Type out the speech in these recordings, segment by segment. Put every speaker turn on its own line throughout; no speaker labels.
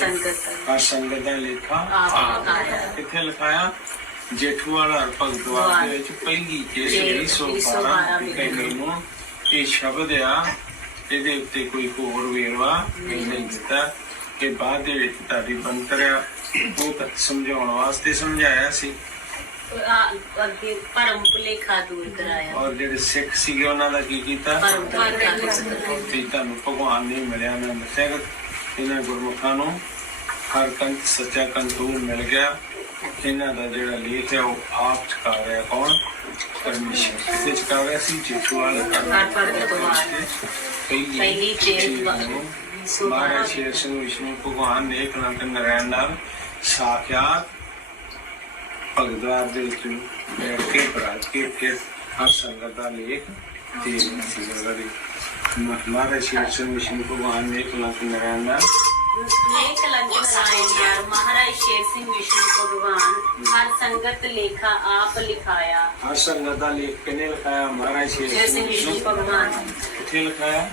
ਸੰਗਤ
ਹਰ ਸੰਗਤ ਦਾ ਲੇਖਾ।
ਆਪ ਲਿਖਾਇਆ।
ਕਿੱਥੇ ਲਿਖਾਇਆ? ਜੇਠੂਵਾਲਾ ਭਗਤਵਾਰ ਦੇ ਵਿੱਚ ਪਹਿਲੀ ਕੇਸ
ਜੇ
212 ਟੈਕਰ ਨੂੰ ਇਹ ਸ਼ਬਦ ਆ ਇਹਦੇ ਉੱਤੇ ਕੋਈ ਹੋਰ ਵੇਰਵਾ ਨਹੀਂ ਦਿੱਤਾ। ਕਿ ਬਾਅਦ ਦੇ ਵਿੱਚ ਤੁਹਾਡੀ ਬੰਤਰਿਆ ਉਹ ਤਾਂ ਸਮਝਾਉਣ ਵਾਸਤੇ ਸਮਝਾਇਆ ਸੀ।
ਆ- ਅੱਗੇ ਪਰਮ ਭੁਲੇਖਾ ਦੂਰ ਕਰਾਇਆ।
ਔਰ ਜਿਹੜੇ ਸਿੱਖ ਸੀਗੇ ਉਹਨਾਂ ਦਾ ਕੀ ਕੀਤਾ?
ਪਰਮ ਭੁਲੇਖਾ
ਤੁਹਾਨੂੰ ਭਗਵਾਨ ਨਹੀਂ ਮਿਲਿਆ ਨਾ ਕਿ ਇਹਨਾਂ ਗੁਰਮੁਖਾਂ ਨੂੰ ਹਰ ਕੰਤ ਸੱਚਾ ਕੰਤੂਰ ਮਿਲ ਗਿਆ। ਇਹਨਾਂ ਦਾ ਜਿਹੜਾ ਲੇਖ ਹੈ ਉਹ ਆਪ ਚਕਾ ਰਿਹਾ ਕੌਣ? ਪਰਮੇਸ਼ਰ। ਕਿਤੇ ਚਕਾ ਰਿਹਾ ਸੀ
ਹਰ ਭਗਤਵਾਰ
ਪਹਿਲੀ
ਪਹਿਲੀ ਚੇਤ
ਚੀਜ਼ ਨੂੰ ਮਹਾਰਾਜ ਸ਼ੇਰ ਸਿੰਘ ਵਿਸ਼ਨੂੰ ਭਗਵਾਨ ਨੇ ਇੱਕ ਨੰਦ ਨਰਾਇਣ ਨਾਲ ਸਾਖਿਆਤ ਭਗਵਾਨ ਦੇ ਵਿੱਚ ਬੈਠ ਕੇ ਬਰਾਜ ਕੇ ਫਿਰ ਹਰ ਸੰਗਤ ਦਾ ਲੇਖ ਤੇ ਸੰਗਤ ਦੇ ਮਹਾਰਾਜ ਸ਼ੇਰ ਸਿੰਘ ਵਿਸ਼ਨੂੰ ਭਗਵਾਨ ਨੇ ਇੱਕ ਨਾਰਾਇਣ
ਯਾਰ ਮਹਾਰਾਜ ਸ਼ੇਰ ਸਿੰਘ ਵਿਸ਼ਨੂੰ ਭਗਵਾਨ ਹਰ ਸੰਗਤ ਲੇਖਾ ਆਪ ਲਿਖਾਇਆ
ਹਰ ਸੰਗਤ ਦਾ ਲੇਖ ਕਿਨੇ ਲਿਖਾਇਆ ਮਹਾਰਾਜ
ਸ਼ੇਰ
ਸ਼ੇਰ
ਸਿੰਘ ਵਿਸ਼ਨੂੰ
ਵਿਸ਼ਨੂੰ
ਭਗਵਾਨ
ਕਿੱਥੇ ਲਿਖਾਇਆ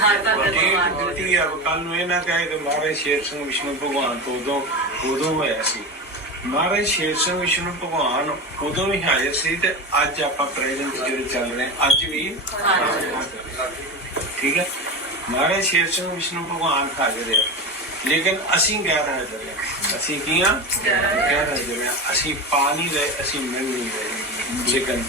ਹਰ ਭਗਤਵਾਰ
ਡਿਊਟੀ ਆ ਕੱਲ ਨੂੰ ਇਹ ਨਾ ਕਹੇ ਕਿ ਮਹਾਰਾਜ ਸ਼ੇਰ ਸਿੰਘ ਵਿਸ਼ਨੂੰ ਭਗਵਾਨ ਤੋਂ ਉਦੋਂ ਉਦੋਂ ਹੋਇਆ ਸੀ ਮਹਾਰਾਜ ਸ਼ੇਰ ਸਿੰਘ ਵਿਸ਼ਨੂੰ ਭਗਵਾਨ ਉਦੋਂ ਵੀ ਹਾਜ਼ਰ ਸੀ ਤੇ ਅੱਜ ਆਪਾਂ ਪ੍ਰੈਜ਼ੈਂਟ ਜਿਹੜੇ ਚੱਲ ਰਹੇ ਅੱਜ ਵੀ ਠੀਕ ਹੈ? ਮਹਾਰਾਜ ਸ਼ੇਰ ਸਿੰਘ ਵਿਸ਼ਨੂੰ ਭਗਵਾਨ ਹਾਜ਼ਰ ਹੈ ਲੇਕਿਨ ਅਸੀਂ ਗੈਰ ਹਾਜ਼ਰ ਹਾਂ। ਅਸੀਂ ਕੀ ਹਾਂ ਗੈਰ ਹਾਜ਼ਰ ਹਾਂ। ਅਸੀਂ ਪਾ ਨਹੀਂ ਰਹੇ ਅਸੀਂ ਮਿਲ ਨਹੀਂ ਰਹੇ। ਲੇਕਿਨ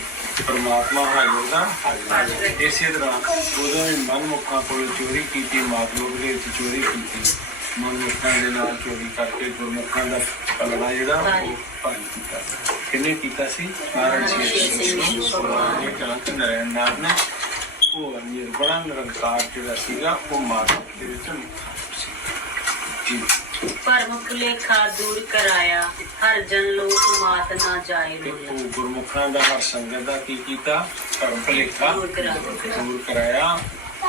ਪਰਮਾਤਮਾ ਹਾਜ਼ਰ ਦਾ ਹਾਜ਼ਰ। ਇਸੇ ਤਰ੍ਹਾਂ ਉਦੋਂ ਵੀ ਮਨਮੁਖਾਂ ਕੋਲ ਚੋਰੀ ਕੀਤੀ ਮਾਤਲੋਕ ਦੇ ਵਿੱਚ ਚੋਰੀ ਕੀਤੀ। ਮਨਮੁਖਾਂ ਦੇ ਨਾਲ ਚੋਰੀ ਕਰਕੇ ਗੁਰਮੁਖਾਂ ਦਾ ਪਲੜਾ ਜਿਹੜਾ ਉਹ ਭਾਈ ਕੀਤਾ। ਕਿੰਨੇ ਕੀਤਾ ਸੀ? ਮਹਾਰਾਜ ਸ਼ੇਰ ਭਗਵਾਨ ਨੇ ਕਲੰਕ ਨਰੈਣ ਨਾਥ ਨੇ। ਉਹ ਨਿਰਬੜਾ ਨਿਰੰਕਾਰ ਜਿਹੜਾ ਸੀਗਾ ਉਹ ਮਾਤਾ ਦੇ ਵਿੱਚ
ਪਰਮ ਭੁਲੇਖਾ ਦੂਰ ਕਰਾਇਆ ਹਰ ਜਨ ਲੋਕ ਮਾਤ ਨਾ ਜਾਏ
ਉਹ ਗੁਰਮੁਖਾਂ ਦਾ ਹਰ ਸੰਗਤ ਦਾ ਕੀ ਕੀਤਾ? ਭਲੇਖਾ
ਦੂਰ ਕਰਾਇਆ।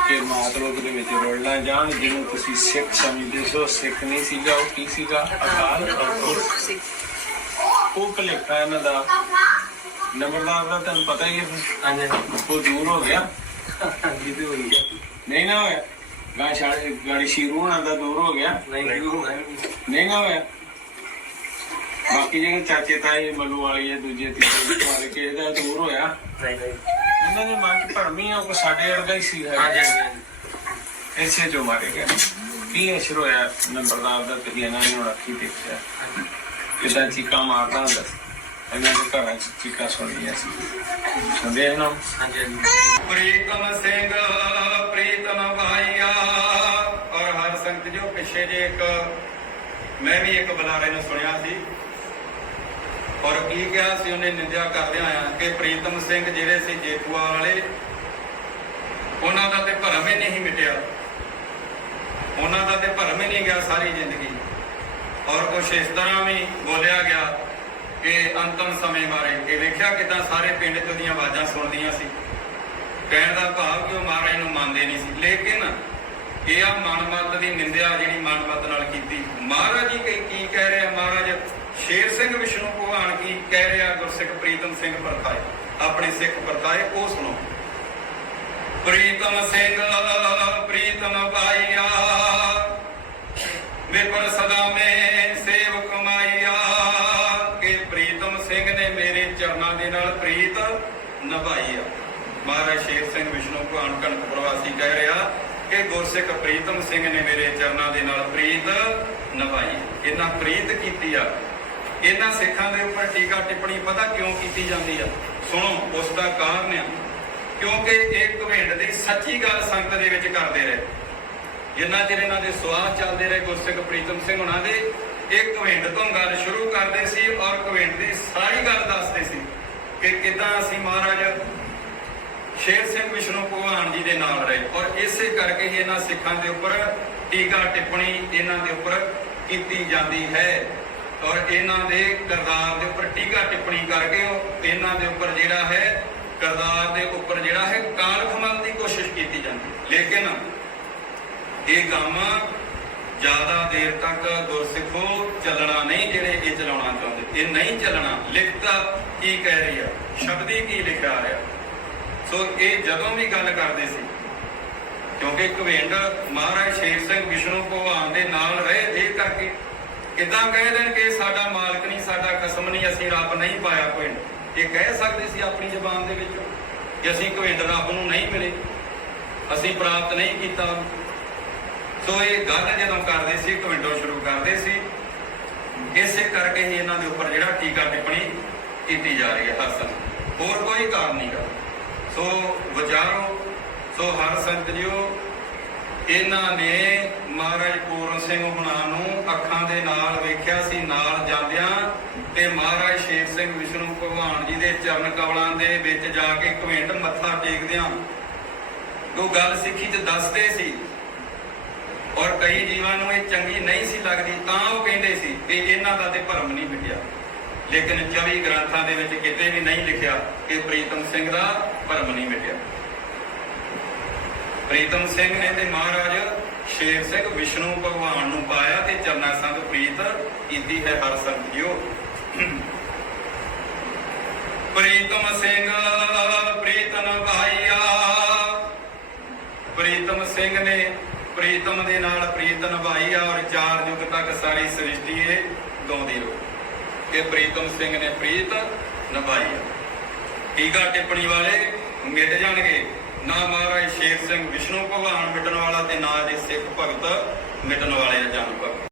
ਕਿ ਮਾਤਲੋਕ ਦੇ ਵਿੱਚ ਰੋਲਣਾ ਜਾਣ ਜਿਹਨੂੰ ਤੁਸੀਂ ਸਿੱਖ ਸਮਝਦੇ ਹੋ ਸਿੱਖ ਨਹੀਂ ਸੀਗਾ ਉਹ ਕੀ ਸੀਗਾ? ਅਕਾਲ ਪੁਰਖ ਉਹ ਭਲੇਖਾ ਇਹਨਾਂ ਦਾ। ਨੰਬਰਦਾਰ ਦਾ ਤੁਹਾਨੂੰ ਪਤਾ ਹੀ ਹੈ ਉਹ ਦੂਰ ਹੋ ਗਿਆ।
ਹਾਂਜੀ ਤੇ
ਨਹੀਂ ਨਾ ਹੋਇਆ। ਗਾਂ ਛਾੜੇ ਗਾੜੀ ਸ਼ੀਰੂ ਹੋਣਾ ਦਾ ਦੂਰ ਹੋ ਗਿਆ।
ਨਹੀਂ ਨਹੀਂ ਹੋਣਾ। ਨਹੀਂ
ਨਹੀਂ ਨਾ ਹੋਇਆ। ਬਾਕੀ ਜਿਹੜੇ ਚਾਚੇ ਤਾਏ ਮਲੂ ਵਾਲੀ ਹੈ ਦੂਜੇ ਤੀਜੇ ਵਾਲੇ ਕਿਸੇ ਦਾ ਦੂਰ ਹੋਇਆ।
ਨਹੀਂ
ਇਹਨਾਂ ਦੇ ਮਨ ਚ ਭਰਮੀ ਆ ਉਹ ਸਾਡੇ ਵਰਗਾ ਹੀ ਸੀ
ਹਾਂਜੀ
ਹੈ
ਹਾਂਜੀ।
ਇਸੇ ਜੋ ਮਾਰੇ ਗਏ। ਕੀ ਅਸ਼ਰ ਹੋਇਆ? ਨੰਬਰਦਾਰ ਦਾ ਤੇ ਇਹਨਾਂ ਨੇ ਅੱਖੀ ਦੇਖਿਆ। ਕਿਦਾਂ ਚੀਕਾ ਮਾਰਦਾ ਹੁੰਦਾ ਸੀ। ਇਹਨਾਂ ਦੇ ਘਰਾਂ ਚ ਚੀਕਾ ਸੁਣੀਆਂ ਸੀ। ਸੁਣਦੇ ਇਹਨਾਂ?
ਹਾਂਜੀ ਹਾਂਜੀ।
ਪ੍ਰੀਤਮ ਸਿੰਘ ਪ੍ਰੀਤਮ ਭਾਈਆ ਔਰ ਹਰ ਸੰਗਤ ਜੋ ਪਿੱਛੇ ਜੇ ਇੱਕ ਮੈਂ ਵੀ ਇੱਕ ਬੁਲਾਰੇ ਨੂੰ ਸੁਣਿਆ ਸੀ। ਔਰ ਕੀ ਕਿਹਾ ਸੀ ਉਹਨੇ ਨਿੰਦਿਆ ਕਰਦਿਆਂ ਆਇਆ ਕਿ ਪ੍ਰੀਤਮ ਸਿੰਘ ਜਿਹੜੇ ਸੀ ਜੇਤੂਆ ਵਾਲੇ ਉਹਨਾਂ ਦਾ ਤੇ ਭਰਮ ਹੀ ਨਹੀਂ ਮਿਟਿਆ। ਉਹਨਾਂ ਦਾ ਤੇ ਭਰਮ ਹੀ ਨਹੀਂ ਗਿਆ ਸਾਰੀ ਜ਼ਿੰਦਗੀ। ਔਰ ਕੁਛ ਇਸ ਤਰ੍ਹਾਂ ਵੀ ਬੋਲਿਆ ਗਿਆ ਕਿ ਅੰਤਮ ਸਮੇਂ ਬਾਰੇ। ਇਹ ਵੇਖਿਆ ਕਿਦਾਂ ਸਾਰੇ ਪਿੰਡ ਚ ਉਹਦੀਆਂ ਆਵਾਜ਼ਾਂ ਸੁਣਦੀਆਂ ਸੀ। ਕਹਿਣ ਦਾ ਭਾਵ ਕਿ ਉਹ ਮਹਾਰਾਜ ਨੂੰ ਮੰਨਦੇ ਨਹੀਂ ਸੀ। ਲੇਕਿਨ ਇਹ ਆ ਮਨਮਤ ਦੀ ਨਿੰਦਿਆ ਜਿਹੜੀ ਮਨਮਤ ਨਾਲ ਕੀਤੀ। ਮਹਾਰਾਜ ਜੀ ਕੀ ਕਹਿ ਰਿਹਾ? ਮਹਾਰਾਜ ਸ਼ੇਰ ਸਿੰਘ ਵਿਸ਼ਨੂੰ ਭਗਵਾਨ ਕੀ ਕਹਿ ਰਿਹਾ? ਗੁਰਸਿੱਖ ਪ੍ਰੀਤਮ ਸਿੰਘ ਪਰਤਾਏ ਆਪਣੇ ਸਿੱਖ ਪਰਤਾਏ ਉਹ ਸੁਣੋ। ਪ੍ਰੀਤਮ ਸਿੰਘ ਪ੍ਰੀਤਮ ਭਾਈਆ ਵਿਪਰ ਸਦਾ ਨਿਭਾਈ ਆ। ਮਹਾਰਾਜ ਸ਼ੇਰ ਸਿੰਘ ਵਿਸ਼ਨੂੰ ਭਗਵਾਨ ਕਣਕ ਪ੍ਰਵਾਸੀ ਕਹਿ ਰਿਹਾ ਕਿ ਗੁਰਸਿੱਖ ਪ੍ਰੀਤਮ ਸਿੰਘ ਨੇ ਮੇਰੇ ਚਰਨਾਂ ਦੇ ਨਾਲ ਪ੍ਰੀਤ ਨਿਭਾਈ। ਇਹਨਾਂ ਪ੍ਰੀਤ ਕੀਤੀ ਆ। ਇਹਨਾਂ ਸਿੱਖਾਂ ਦੇ ਉੱਪਰ ਟੀਕਾ ਟਿੱਪਣੀ ਪਤਾ ਕਿਉਂ ਕੀਤੀ ਜਾਂਦੀ ਆ? ਸੁਣੋ, ਉਸ ਦਾ ਕਾਰਨ ਆ। ਕਿਉਂਕਿ ਇਹ ਘਵੇਂਡ ਦੀ ਸੱਚੀ ਗੱਲ ਸੰਗਤ ਦੇ ਵਿੱਚ ਕਰਦੇ ਰਹੇ। ਜਿੰਨਾ ਚਿਰ ਇਹਨਾਂ ਦੇ ਸਵਾਦ ਚੱਲਦੇ ਰਹੇ ਗੁਰਸਿੱਖ ਪ੍ਰੀਤਮ ਸਿੰਘ ਉਹਨਾਂ ਦੇ, ਇਹ ਘਵੇਂਡ ਤੋਂ ਗੱਲ ਸ਼ੁਰੂ ਕਰਦੇ ਸੀ ਔਰ ਘਵੇਂਡ ਦੀ ਸਾਰੀ ਗੱਲ ਦੱਸਦੇ ਸੀ। ਕਿ ਕਿਦਾਂ ਅਸੀਂ ਮਹਾਰਾਜ ਸ਼ੇਰ ਸਿੰਘ ਵਿਸ਼ਨੂੰ ਭਗਵਾਨ ਜੀ ਦੇ ਨਾਲ ਰਹੇ ਔਰ ਇਸੇ ਕਰਕੇ ਹੀ ਇਹਨਾਂ ਸਿੱਖਾਂ ਦੇ ਉੱਪਰ ਟੀਕਾ ਟਿੱਪਣੀ ਇਹਨਾਂ ਦੇ ਉੱਪਰ ਕੀਤੀ ਜਾਂਦੀ ਹੈ ਔਰ ਇਹਨਾਂ ਦੇ ਕਰਤਾਰ ਦੇ ਉੱਪਰ ਟੀਕਾ ਟਿੱਪਣੀ ਕਰਕੇ ਇਹਨਾਂ ਦੇ ਉੱਪਰ ਜਿਹੜਾ ਹੈ, ਕਰਤਾਰ ਦੇ ਉੱਪਰ ਜਿਹੜਾ ਹੈ, ਕਾਲ ਖਮਨ ਦੀ ਕੋਸ਼ਿਸ਼ ਕੀਤੀ ਜਾਂਦੀ। ਲੇਕਿਨ ਇਹ ਕੰਮ ਜ਼ਿਆਦਾ ਦੇਰ ਤੱਕ ਗੁਰਸਿੱਖੋ ਚੱਲਣਾ ਨਹੀਂ, ਜਿਹੜੇ ਇਹ ਚਲਾਉਣਾ ਚਾਹੁੰਦੇ। ਇਹ ਨਹੀਂ ਚੱਲਣਾ, ਲਿਖਤਾ ਕੀ ਕਹਿ ਰਹੀ ਆ? ਸ਼ਬਦੀ ਕੀ ਲਿਖਿਆ ਰਿਹਾ? ਸੋ ਇਹ ਜਦੋਂ ਵੀ ਗੱਲ ਕਰਦੇ ਸੀ, ਕਿਉਂਕਿ ਕਵਿੰਡ ਮਹਾਰਾਜ ਸ਼ੇਰ ਸਿੰਘ ਵਿਸ਼ਨੂੰ ਭਗਵਾਨ ਦੇ ਨਾਲ ਰਹੇ, ਇਹ ਕਰਕੇ ਕਿਦਾਂ ਕਹਿ ਦੇਣ ਕਿ ਸਾਡਾ ਮਾਲਕ ਨਹੀਂ, ਸਾਡਾ ਕਸਮ ਨਹੀਂ, ਅਸੀਂ ਰੱਬ ਨਹੀਂ ਪਾਇਆ ਕੋਈ ਇਹ ਕਹਿ ਸਕਦੇ ਸੀ ਆਪਣੀ ਜ਼ਬਾਨ ਦੇ ਵਿੱਚ ਕਿ ਅਸੀਂ ਘਵਿੰਡ ਰੱਬ ਨੂੰ ਨਹੀਂ ਮਿਲੇ, ਅਸੀਂ ਪ੍ਰਾਪਤ ਨਹੀਂ ਕੀਤਾ। ਸੋ ਇਹ ਗੱਲ ਜਦੋਂ ਕਰਦੇ ਸੀ ਘਵਿੰਡੋਂ ਸ਼ੁਰੂ ਕਰਦੇ ਸੀ, ਇਸੇ ਕਰਕੇ ਹੀ ਇਹਨਾਂ ਦੇ ਉੱਪਰ ਜਿਹੜਾ ਟੀਕਾ ਟਿੱਪਣੀ ਕੀਤੀ ਜਾ ਰਹੀ ਹੈ ਹਸਨ ਹੋਰ ਕੋਈ ਕਾਰਨ ਨਹੀਂ ਸੋ ਵਿਚਾਰੋ, ਸੋ ਹਰ ਸੰਗਤ ਜੀਓ ਇਹਨਾਂ ਨੇ ਮਹਾਰਾਜ ਪੂਰਨ ਸਿੰਘ ਹੁਣਾਂ ਨੂੰ ਅੱਖਾਂ ਦੇ ਨਾਲ ਵੇਖਿਆ ਸੀ, ਨਾਲ ਜਾਂਦਿਆਂ ਤੇ ਮਹਾਰਾਜ ਸ਼ੇਰ ਸਿੰਘ ਵਿਸ਼ਨੂੰ ਭਗਵਾਨ ਜੀ ਦੇ ਚਰਨ ਕਮਲਾਂ ਦੇ ਵਿੱਚ ਜਾ ਕੇ ਘਵਿੰਡ ਮੱਥਾ ਟੇਕਦਿਆਂ ਉਹ ਗੱਲ ਸਿੱਖੀ ਚ ਦੱਸਦੇ ਸੀ। ਔਰ ਕਈ ਜੀਵਾਂ ਨੂੰ ਇਹ ਚੰਗੀ ਨਹੀਂ ਸੀ ਲੱਗਦੀ, ਤਾਂ ਉਹ ਕਹਿੰਦੇ ਸੀ ਕਿ ਇਹਨਾਂ ਦਾ ਤੇ ਭਰਮ ਨਹੀਂ ਮਿਟਿਆ। ਲੇਕਿਨ 24 ਗ੍ਰੰਥਾਂ ਦੇ ਵਿੱਚ ਕਿਤੇ ਵੀ ਨਹੀਂ ਲਿਖਿਆ ਕਿ ਪ੍ਰੀਤਮ ਸਿੰਘ ਦਾ ਭਰਮ ਨਹੀਂ ਮਿਟਿਆ। ਪ੍ਰੀਤਮ ਸਿੰਘ ਨੇ ਤੇ ਮਹਾਰਾਜ ਸ਼ੇਰ ਸਿੰਘ ਵਿਸ਼ਨੂੰ ਭਗਵਾਨ ਨੂੰ ਪਾਇਆ ਤੇ ਚਰਨਾ ਸੰਗ ਪ੍ਰੀਤ ਕੀਤੀ ਹੈ ਹਰ ਸੰਤ ਜੀਓ ਪ੍ਰੀਤਮ ਸਿੰਘ ਪ੍ਰੀਤਨ ਭਾਈਆ। ਪ੍ਰੀਤਮ ਸਿੰਘ ਨੇ ਪ੍ਰੀਤਮ ਦੇ ਨਾਲ ਪ੍ਰੀਤ ਨਿਭਾਈ ਔਰ ਚਾਰ ਯੁੱਗ ਤੱਕ ਸਾਰੀ ਸ੍ਰਿਸ਼ਟੀ ਇਹ ਗਾਉਂਦੀ ਰਹੋ। ਕਿ ਪ੍ਰੀਤਮ ਸਿੰਘ ਨੇ ਪ੍ਰੀਤ ਨਿਭਾਈ ਟੀਕਾ ਟਿੱਪਣੀ ਵਾਲੇ ਮਿਟ ਜਾਣਗੇ। ਨਾ ਮਹਾਰਾਜ ਸ਼ੇਰ ਸਿੰਘ ਵਿਸ਼ਨੂੰ ਭਗਵਾਨ ਮਿਟਣ ਵਾਲਾ ਤੇ ਨਾ ਜੀ ਸਿੱਖ ਭਗਤ ਮਿਟਣ ਵਾਲੇ ਆ ਜਨ ਭਗਤ